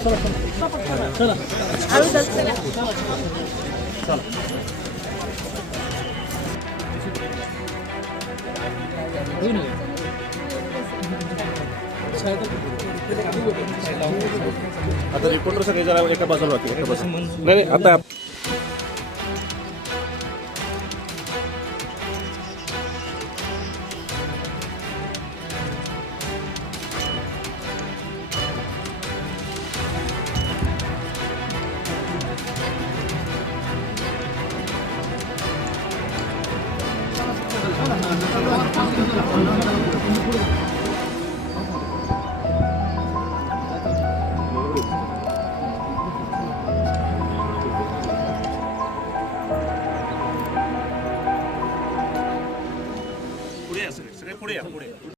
आता रिपोर्टर सगळे जरा एका बाजूला होते, एका बाजूला नाही आता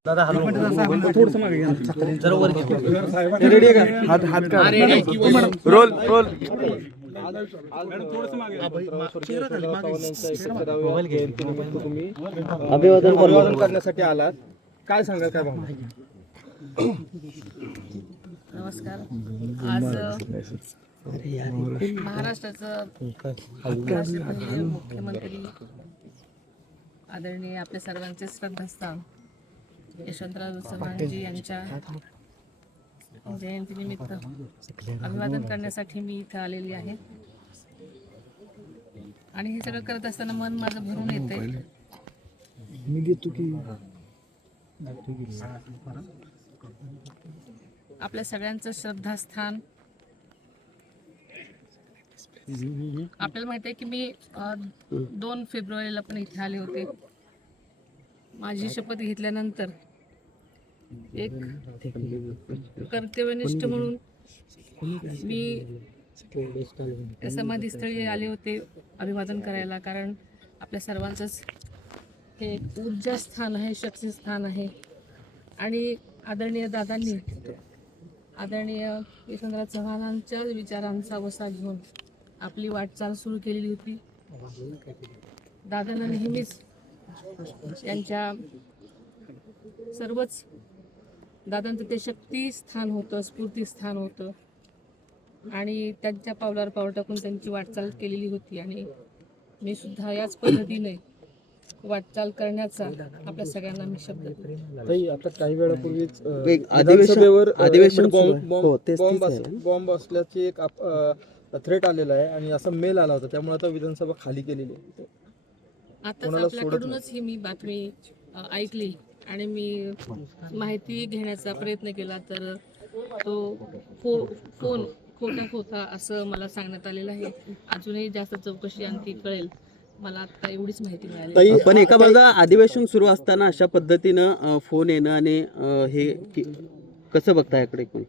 दादा थोडंसं मागे घ्या जरा वर घ्या रेडी आहे का हात हात का रोल रोल अभिवादन करण्यासाठी आलात, काय सांगाल, काय भावना? नमस्कार. आज महाराष्ट्राचं मुख्यमंत्री आदरणीय आपल्या सर्वांचे श्रद्धास्थान यशवंतराव चव्हाणजी यांच्या जयंतीनिमित्त अभिवादन करण्यासाठी मी इथं आलेली आहे. आणि हे सगळं करत असताना मन माझं भरून येतंय. आपल्या सगळ्यांचं श्रद्धास्थान. आपल्याला माहिती आहे की मी 2 फेब्रुवारीला पण इथे आले होते. माझी शपथ घेतल्यानंतर एक कर्तव्यनिष्ठ म्हणून मी समाधीस्थळी आले होते अभिवादन करायला. कारण आपल्या सर्वांचंच हे ऊर्जा स्थान आहे, शक्ती स्थान आहे. आणि आदरणीय दादांनी आदरणीय यशवंतराव चव्हाणांच्या विचारांचा वसा घेऊन आपली वाटचाल सुरू केलेली होती. दादांना नेहमीच यांच्या सर्वच दादांचं ते शक्ती स्थान होतं, स्फूर्ती स्थान होतं. आणि त्यांच्या पावलावर पाऊल टाकून त्यांची वाटचाल केलेली होती. आणि मी सुद्धा याच पद्धतीने वाटचाल करण्याचा आपल्या सगळ्यांना मी शब्द देतो. आता काही वेळापूर्वीच बॉम्ब असल्याची एक थ्रेट आलेला आहे आणि असा मेल आला होता, त्यामुळे आता विधानसभा खाली केलेली आहे. आताच आपल्याकडूनच ही मी बातमी ऐकली आणि मी माहिती घेण्याचा प्रयत्न केला, तर तो फोन खोटा होता असं मला सांगण्यात आलेलं आहे. अजूनही जास्त चौकशी आणखी कळेल. मला आता एवढीच माहिती मिळाली. पण एका बाजूला अधिवेशन सुरू असताना अशा पद्धतीनं फोन येणं आणि हे कसं बघता याकडे कोण?